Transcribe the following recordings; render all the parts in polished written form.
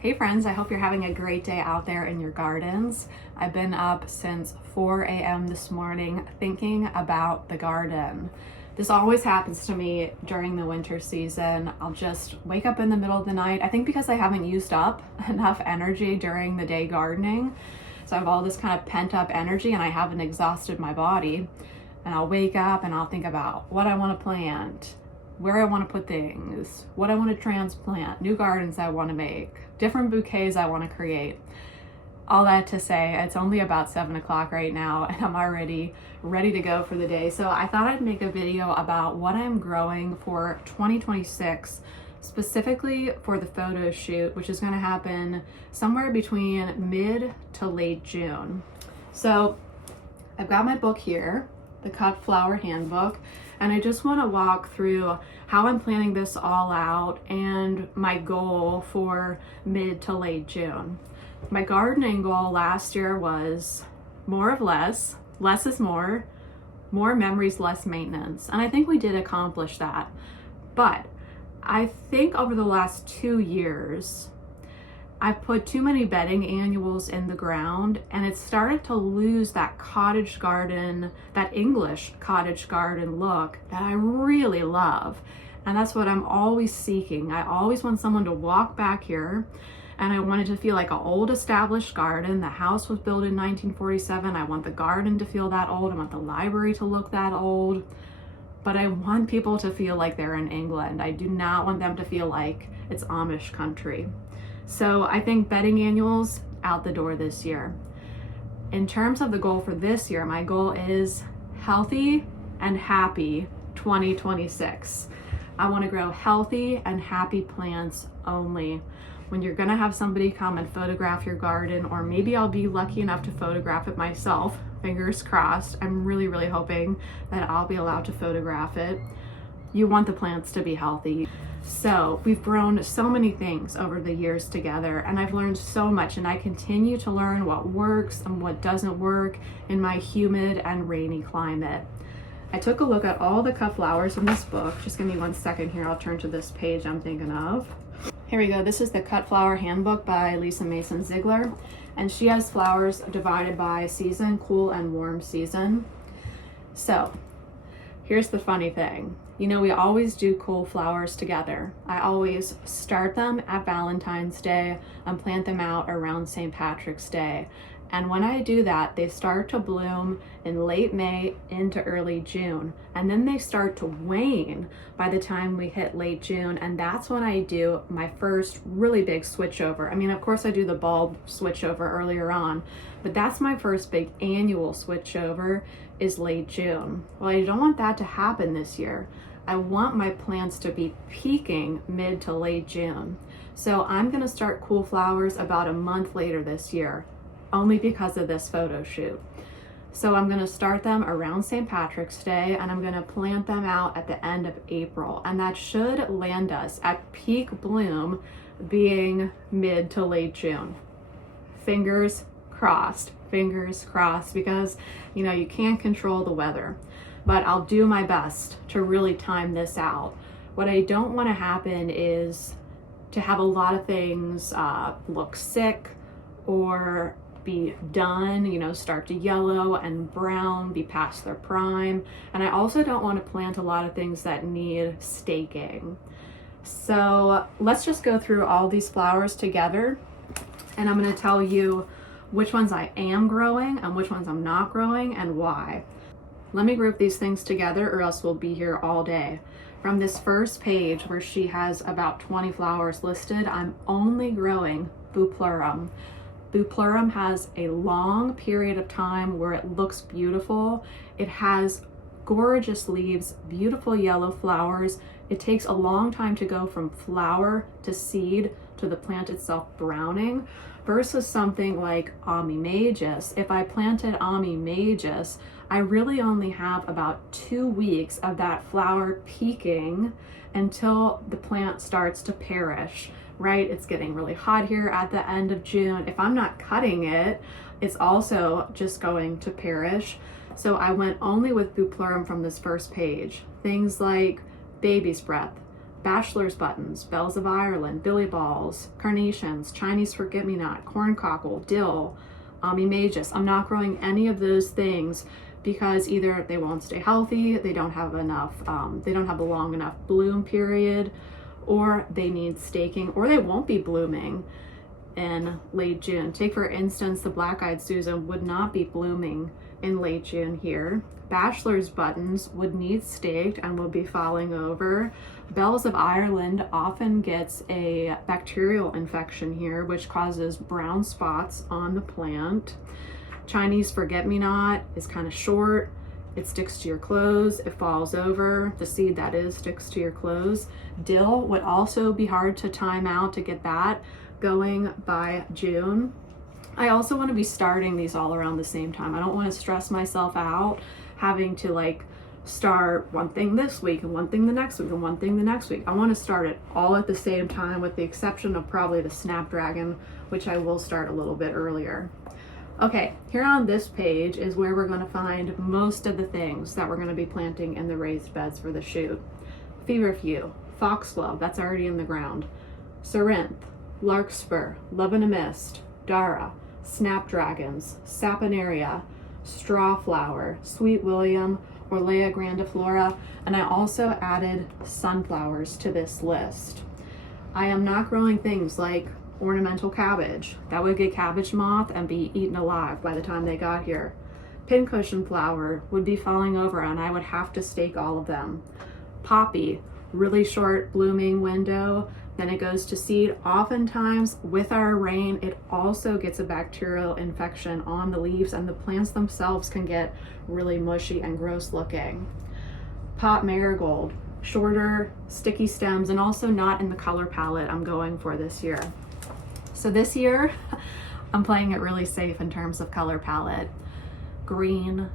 Hey friends, I hope you're having a great day out there in your gardens. I've been up since 4 a.m. this morning thinking about the garden. This always happens to me during the winter season. I'll just wake up in the middle of the night, I think because I haven't used up enough energy during the day gardening. So I have all this kind of pent up energy and I haven't exhausted my body. And I'll wake up and I'll think about what I want to plant, where I want to put things, what I want to transplant, new gardens I want to make, different bouquets I want to create. All that to say, it's only about 7 o'clock right now and I'm already ready to go for the day. So I thought I'd make a video about what I'm growing for 2026, specifically for the photo shoot, which is going to happen somewhere between mid to late June. So I've got my book here, the Cut Flower Handbook, and I just want to walk through how I'm planning this all out and my goal for mid to late June. My gardening goal last year was more of less is more memories, less maintenance. And I think we did accomplish that. But I think over the last 2 years, I've put too many bedding annuals in the ground and it started to lose that cottage garden, that English cottage garden look that I really love. And that's what I'm always seeking. I always want someone to walk back here and I want it to feel like an old established garden. The house was built in 1947. I want the garden to feel that old. I want the library to look that old. But I want people to feel like they're in England. I do not want them to feel like it's Amish country. So I think bedding annuals out the door this year. In terms of the goal for this year, my goal is healthy and happy 2026. I want to grow healthy and happy plants only. When you're gonna have somebody come and photograph your garden, or maybe I'll be lucky enough to photograph it myself, fingers crossed. I'm really hoping that I'll be allowed to photograph it. You want the plants to be healthy. So we've grown so many things over the years together and I've learned so much, and I continue to learn what works and what doesn't work in my humid and rainy climate. I took a look at all the cut flowers in this book. Just give me 1 second here. I'll turn to this page I'm thinking of. Here we go. This is the Cut Flower Handbook by Lisa Mason Ziegler, and she has flowers divided by season, cool and warm season. So here's the funny thing. You know, we always do cool flowers together. I always start them at Valentine's Day and plant them out around St. Patrick's Day. And when I do that, they start to bloom in late May into early June. And then they start to wane by the time we hit late June. And that's when I do my first really big switchover. I mean, of course I do the bulb switchover earlier on, but that's my first big annual switchover is late June. Well, I don't want that to happen this year. I want my plants to be peaking mid to late June. So I'm gonna start cool flowers about a month later this year, only because of this photo shoot. So I'm gonna start them around St. Patrick's Day and I'm gonna plant them out at the end of April. And that should land us at peak bloom being mid to late June. Fingers crossed, because you know, you can't control the weather. But I'll do my best to really time this out. What I don't want to happen is to have a lot of things look sick or be done, you know, start to yellow and brown, be past their prime. And I also don't want to plant a lot of things that need staking. So let's just go through all these flowers together and I'm going to tell you which ones I am growing and which ones I'm not growing and why. Let me group these things together or else we'll be here all day. From this first page where she has about 20 flowers listed, I'm only growing Bupleurum. Bupleurum has a long period of time where it looks beautiful. It has gorgeous leaves, beautiful yellow flowers. It takes a long time to go from flower to seed to the plant itself browning, versus something like Ami Magus. If I planted Ami Magus, I really only have about 2 weeks of that flower peaking until the plant starts to perish, right? It's getting really hot here at the end of June. If I'm not cutting it, it's also just going to perish. So I went only with Bupleurum from this first page. Things like baby's breath, bachelor's buttons, bells of Ireland, billy balls, carnations, Chinese forget-me-not, corncockle, dill, magus. I'm not growing any of those things because either they won't stay healthy, they don't have enough, they don't have a long enough bloom period, or they need staking, or they won't be blooming in late June. Take for instance, the black-eyed Susan would not be blooming in late June here. Bachelor's buttons would need staked and would be falling over. Bells of Ireland often gets a bacterial infection here, which causes brown spots on the plant. Chinese forget-me-not is kind of short. It sticks to your clothes, it falls over. The seed, that is, sticks to your clothes. Dill would also be hard to time out to get that going by June. I also want to be starting these all around the same time. I don't want to stress myself out having to like start one thing this week and one thing the next week and one thing the next week. I want to start it all at the same time, with the exception of probably the snapdragon, which I will start a little bit earlier. Okay, here on this page is where we're going to find most of the things that we're going to be planting in the raised beds for the shoot. Feverfew, foxglove, that's already in the ground, Cerinthe, larkspur, love in a mist, Dara, snapdragons, saponaria, strawflower, sweet William, Orlea grandiflora, and I also added sunflowers to this list. I am not growing things like ornamental cabbage. That would get cabbage moth and be eaten alive by the time they got here. Pincushion flower would be falling over and I would have to stake all of them. Poppy, really short blooming window, then it goes to seed. Oftentimes with our rain, it also gets a bacterial infection on the leaves and the plants themselves can get really mushy and gross looking. Pot marigold, shorter, sticky stems, and also not in the color palette I'm going for this year. So this year, I'm playing it really safe in terms of color palette. Green,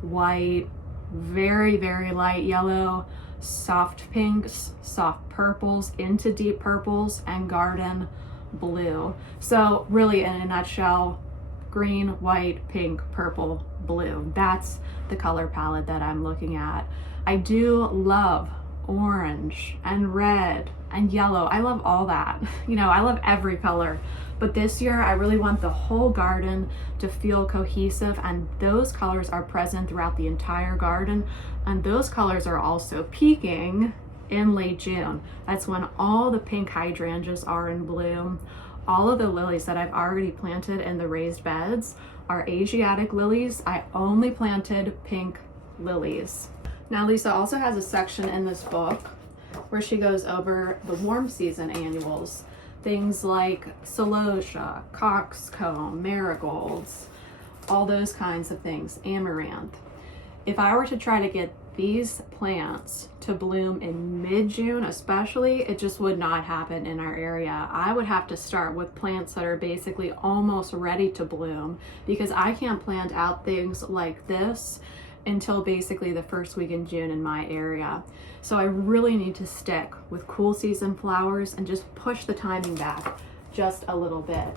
white, very, very light yellow, soft pinks, soft purples into deep purples, and garden blue. So really, in a nutshell, green, white, pink, purple, blue. That's the color palette that I'm looking at. I do love orange and red and yellow. I love all that. You know, I love every color. But this year, I really want the whole garden to feel cohesive, and those colors are present throughout the entire garden. And those colors are also peaking in late June. That's when all the pink hydrangeas are in bloom. All of the lilies that I've already planted in the raised beds are Asiatic lilies. I only planted pink lilies. Now, Lisa also has a section in this book where she goes over the warm season annuals, things like celosia, coxcomb, marigolds, all those kinds of things, amaranth. If I were to try to get these plants to bloom in mid-June especially, it just would not happen in our area. I would have to start with plants that are basically almost ready to bloom, because I can't plant out things like this until basically the first week in June in my area. So I really need to stick with cool season flowers and just push the timing back just a little bit.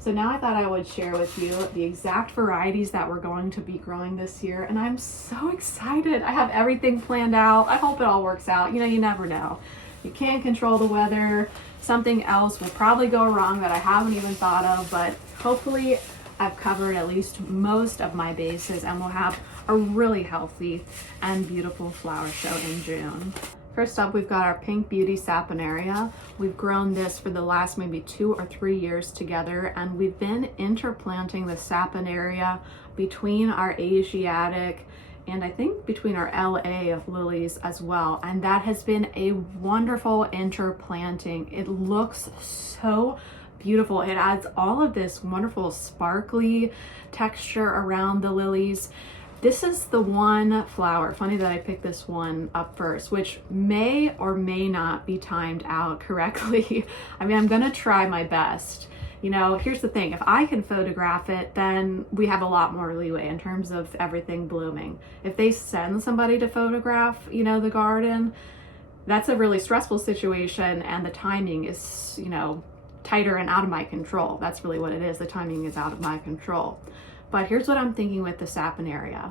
So now I thought I would share with you the exact varieties that we're going to be growing this year, and I'm so excited. I have everything planned out. I hope it all works out. You know, you never know. You can't control the weather. Something else will probably go wrong that I haven't even thought of, but hopefully I've covered at least most of my bases and we'll have a really healthy and beautiful flower show in June. First up, we've got our Pink Beauty Saponaria. We've grown this for the last maybe 2 or 3 years together, and we've been interplanting the Saponaria between our Asiatic and I think between our LA lilies as well. And that has been a wonderful interplanting. It looks so beautiful. It adds all of this wonderful sparkly texture around the lilies. This is the one flower, funny that I picked this one up first, which may or may not be timed out correctly. I mean, I'm gonna try my best. You know, here's the thing, if I can photograph it, then we have a lot more leeway in terms of everything blooming. If they send somebody to photograph, you know, the garden, that's a really stressful situation, and the timing is, you know, tighter and out of my control. That's really what it is. The timing is out of my control. But here's what I'm thinking with the Saponaria.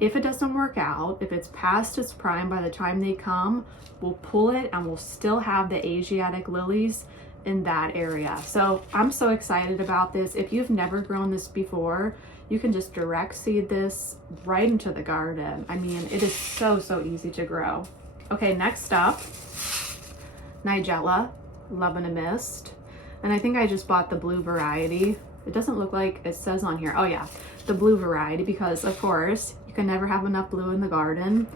If it doesn't work out, if it's past its prime by the time they come, we'll pull it and we'll still have the Asiatic lilies in that area. So I'm so excited about this. If you've never grown this before, you can just direct seed this right into the garden. I mean, it is so easy to grow. Okay, next up, Nigella, Love in a Mist. And I think I just bought the blue variety. It doesn't look like it says on here. Oh yeah, the blue variety, because of course you can never have enough blue in the garden.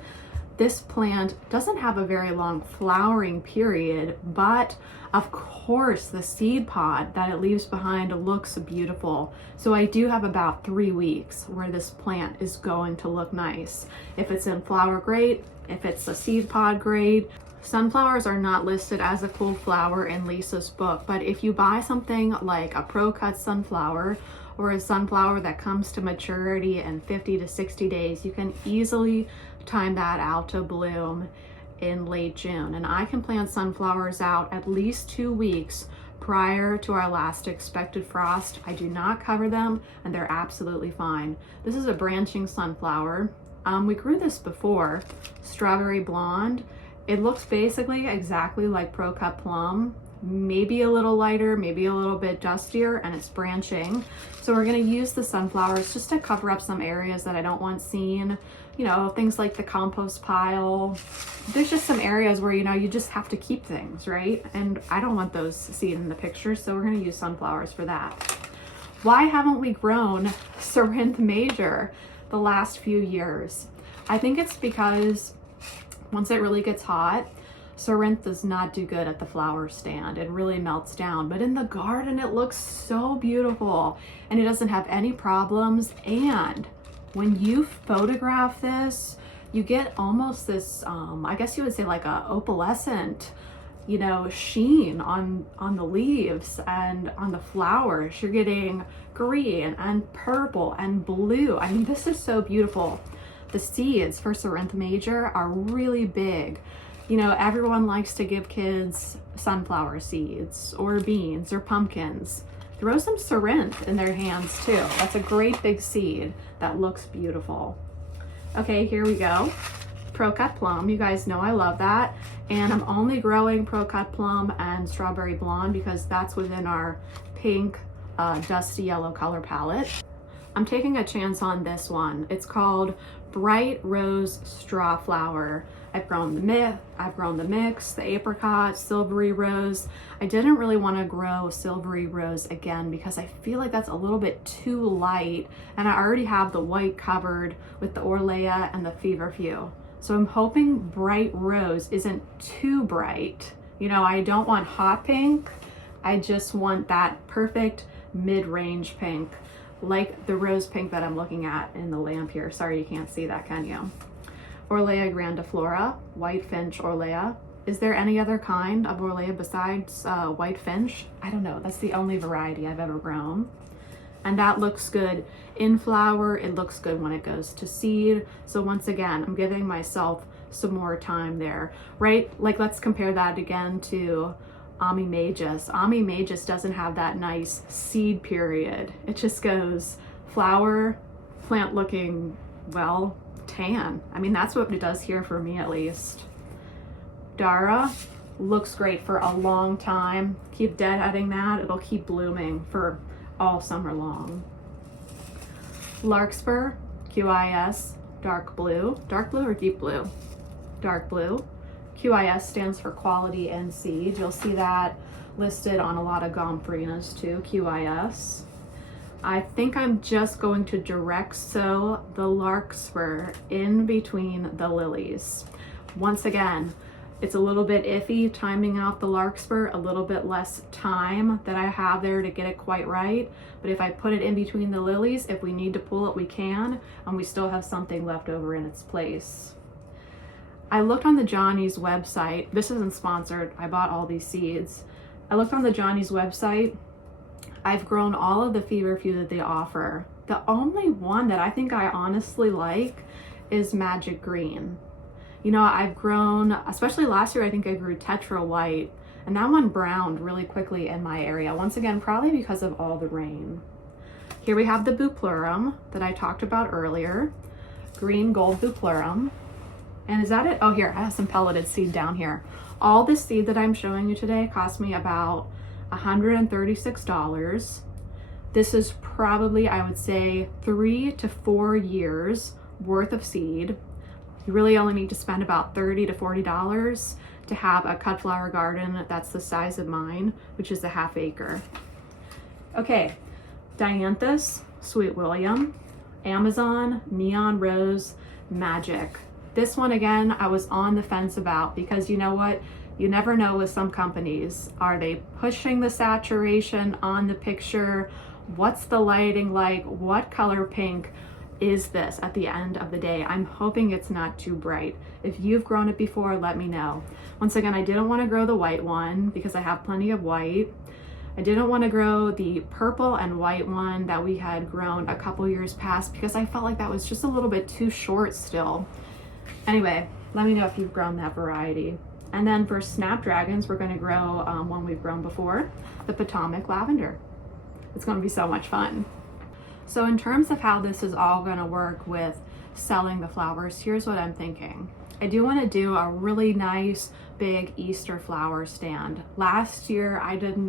This plant doesn't have a very long flowering period, but of course the seed pod that it leaves behind looks beautiful. So I do have about 3 weeks where this plant is going to look nice. If it's in flower, great. If it's a seed pod, great. Sunflowers are not listed as a cool flower in Lisa's book, but if you buy something like a pro-cut sunflower or a sunflower that comes to maturity in 50 to 60 days, you can easily time that out to bloom in late June. And I can plant sunflowers out at least 2 weeks prior to our last expected frost. I do not cover them and they're absolutely fine. This is a branching sunflower. We grew this before, Strawberry Blonde. It looks basically exactly like Pro-Cut Plum, maybe a little lighter, maybe a little bit dustier, and it's branching. So we're gonna use the sunflowers just to cover up some areas that I don't want seen. You know, things like the compost pile. There's just some areas where, you know, you just have to keep things, right? And I don't want those seen in the picture, so we're gonna use sunflowers for that. Why haven't we grown Ceranth Major the last few years? I think it's because once it really gets hot, Ceranth does not do good at the flower stand. It really melts down, but in the garden it looks so beautiful and it doesn't have any problems. And when you photograph this, you get almost this, I guess you would say like a opalescent, you know, sheen on the leaves and on the flowers. You're getting green and purple and blue. I mean, this is so beautiful. The seeds for Ceranth Major are really big. You know, everyone likes to give kids sunflower seeds or beans or pumpkins. Throw some Ceranth in their hands too. That's a great big seed that looks beautiful. Okay, here we go. Pro-Cut Plum, you guys know I love that. And I'm only growing Pro-Cut Plum and Strawberry Blonde because that's within our pink, dusty yellow color palette. I'm taking a chance on this one. It's called Bright Rose Straw Flower. I've grown the mix, the apricot, silvery rose. I didn't really want to grow silvery rose again because I feel like that's a little bit too light, and I already have the white covered with the Orlea and the Feverfew. So I'm hoping Bright Rose isn't too bright. You know, I don't want hot pink. I just want that perfect mid-range pink, like the rose pink that I'm looking at in the lamp here. Sorry, you can't see that, can you? Orlea grandiflora, white finch Orlea. Is there any other kind of Orlea besides white finch? I don't know. That's the only variety I've ever grown. And that looks good in flower. It looks good when it goes to seed. So once again, I'm giving myself some more time there, right? Like, let's compare that again to Ami Magus. Ami Magus doesn't have that nice seed period. It just goes flower, plant looking, well, tan. I mean, that's what it does here for me at least. Dara looks great for a long time. Keep deadheading that. It'll keep blooming for all summer long. Larkspur, QIS, dark blue or deep blue? Dark blue. QIS stands for quality in seed. You'll see that listed on a lot of Gomphrenas too, QIS. I think I'm just going to direct sow the larkspur in between the lilies. Once again, it's a little bit iffy timing out the larkspur, a little bit less time that I have there to get it quite right. But if I put it in between the lilies, if we need to pull it, we can, and we still have something left over in its place. I looked on the Johnny's website. This isn't sponsored. I bought all these seeds. I looked on the Johnny's website. I've grown all of the Feverfew that they offer. The only one that I think I honestly like is Magic Green. You know, I've grown, especially last year, I think I grew Tetra White, and that one browned really quickly in my area. Once again, probably because of all the rain. Here we have the Bupleurum that I talked about earlier. green gold bupleurum. And is that it? Oh, here, I have some pelleted seed down here. All this seed that I'm showing you today cost me about $136. This is probably, I would say, 3 to 4 years worth of seed. You really only need to spend about $30 to $40 to have a cut flower garden that's the size of mine, which is a ½ acre. Okay, Dianthus, Sweet William, Amazon, Neon Rose, Magic. This one, again, I was on the fence about because you know what? You never know with some companies. Are they pushing the saturation on the picture? What's the lighting like? What color pink is this at the end of the day? I'm hoping it's not too bright. If you've grown it before, let me know. Once again, I didn't want to grow the white one because I have plenty of white. I didn't want to grow the purple and white one that we had grown a couple years past because I felt like that was just a little bit too short still. Anyway, let me know if you've grown that variety. And then for snapdragons, we're going to grow one we've grown before, the Potomac lavender. It's going to be so much fun. So in terms of how this is all going to work with selling the flowers, here's what I'm thinking. I do want to do a really nice big Easter flower stand. Last year I didn't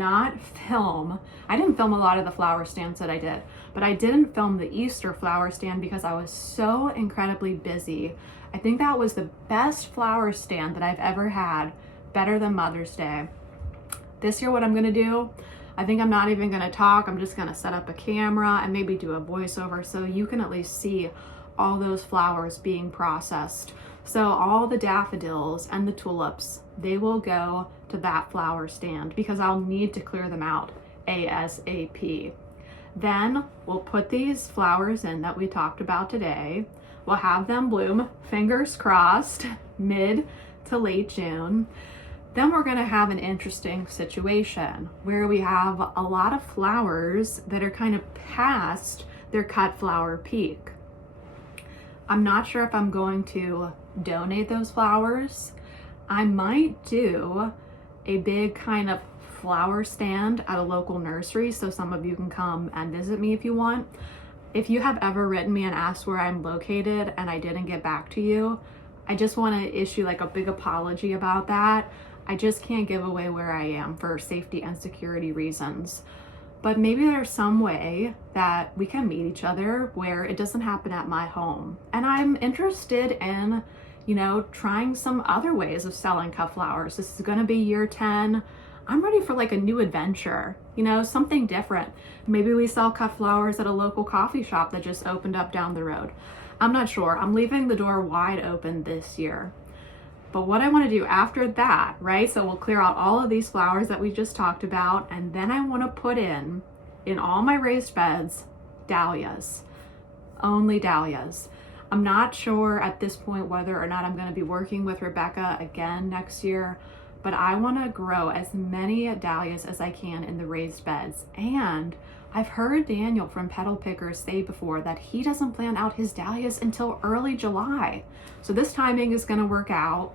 film a lot of the flower stands that I did, but I didn't film the Easter flower stand because I was so incredibly busy. I think that was the best flower stand that I've ever had, better than Mother's Day. This year what I'm going to do, I think I'm not even going to talk. I'm just going to set up a camera and maybe do a voiceover so you can at least see all those flowers being processed. So all the daffodils and the tulips, they will go to that flower stand because I'll need to clear them out ASAP. Then we'll put these flowers in that we talked about today. We'll have them bloom, fingers crossed, mid to late June. Then we're going to have an interesting situation where we have a lot of flowers that are kind of past their cut flower peak. I'm not sure if I'm going to donate those flowers. I might do a big kind of flower stand at a local nursery so some of you can come and visit me if you want. If you have ever written me and asked where I'm located and I didn't get back to you, I just want to issue like a big apology about that. I just can't give away where I am for safety and security reasons. But maybe there's some way that we can meet each other where it doesn't happen at my home. And I'm interested in, trying some other ways of selling cut flowers. This is going to be year 10. I'm ready for like a new adventure, something different. Maybe we sell cut flowers at a local coffee shop that just opened up down the road. I'm not sure. I'm leaving the door wide open this year. But what I want to do after that, right? So we'll clear out all of these flowers that we just talked about, and then I want to put in all my raised beds, dahlias, only dahlias. I'm not sure at this point whether or not I'm going to be working with Rebecca again next year, but I want to grow as many dahlias as I can in the raised beds. And I've heard Daniel from Petal Pickers say before that he doesn't plant out his dahlias until early July. So this timing is going to work out.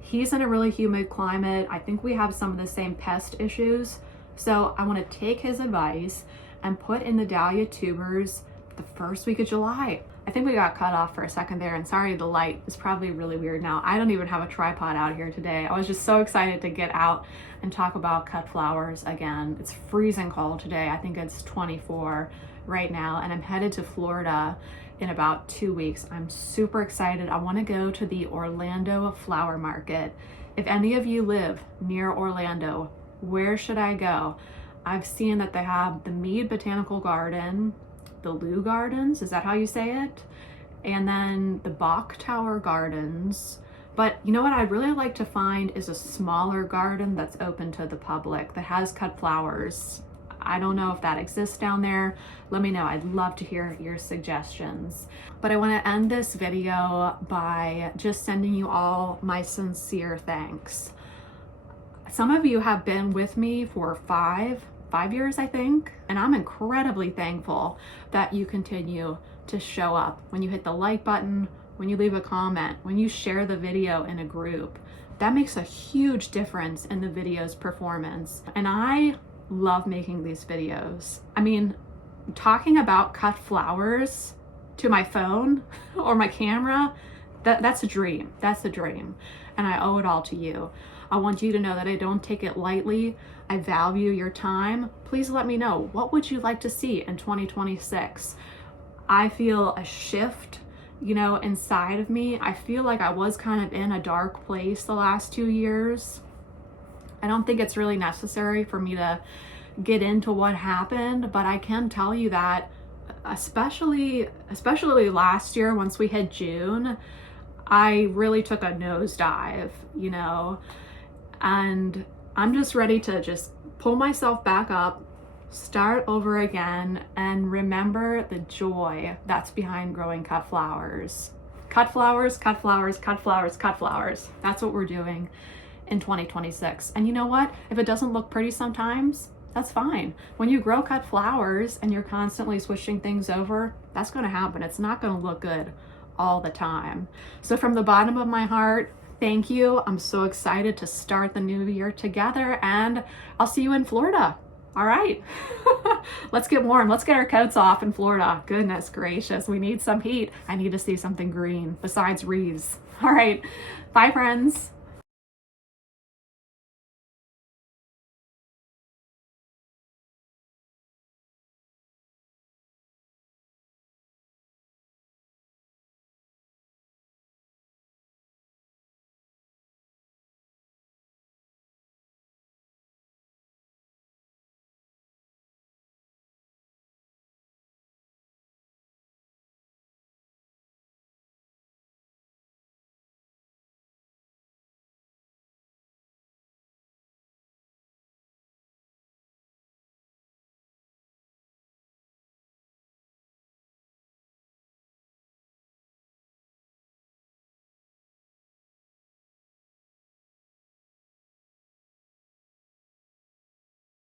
He's in a really humid climate. I think we have some of the same pest issues. So I want to take his advice and put in the dahlia tubers the first week of July. I think we got cut off for a second there, and sorry, the light is probably really weird now. I don't even have a tripod out here today. I was just so excited to get out and talk about cut flowers again. It's freezing cold today. I think it's 24 right now, and I'm headed to Florida in about 2 weeks. I'm super excited. I want to go to the Orlando Flower Market. If any of you live near Orlando, where should I go? I've seen that they have the Mead Botanical Garden, the Lou Gardens, is that how you say it? And then the Bach Tower Gardens. But you know what I'd really like to find is a smaller garden that's open to the public that has cut flowers. I don't know if that exists down there. Let me know. I'd love to hear your suggestions. But I want to end this video by just sending you all my sincere thanks. Some of you have been with me for five years, I think, and I'm incredibly thankful that you continue to show up. When you hit the like button, when you leave a comment, when you share the video in a group, that makes a huge difference in the video's performance. And I love making these videos. I mean, talking about cut flowers to my phone or my camera, that's a dream. That's a dream. And I owe it all to you. I want you to know that I don't take it lightly. I value your time. Please let me know, what would you like to see in 2026? I feel a shift, inside of me. I feel like I was kind of in a dark place the last 2 years. I don't think it's really necessary for me to get into what happened, but I can tell you that especially last year, once we hit June, I really took a nosedive, and I'm just ready to just pull myself back up, start over again, and remember the joy that's behind growing cut flowers. Cut flowers, cut flowers, cut flowers, cut flowers. That's what we're doing in 2026. And you know what? If it doesn't look pretty sometimes, that's fine. When you grow cut flowers and you're constantly switching things over, that's going to happen. It's not going to look good all the time. So from the bottom of my heart, thank you. I'm so excited to start the new year together, and I'll see you in Florida. All right. Let's get warm. Let's get our coats off in Florida. Goodness gracious. We need some heat. I need to see something green besides wreaths. All right. Bye, friends.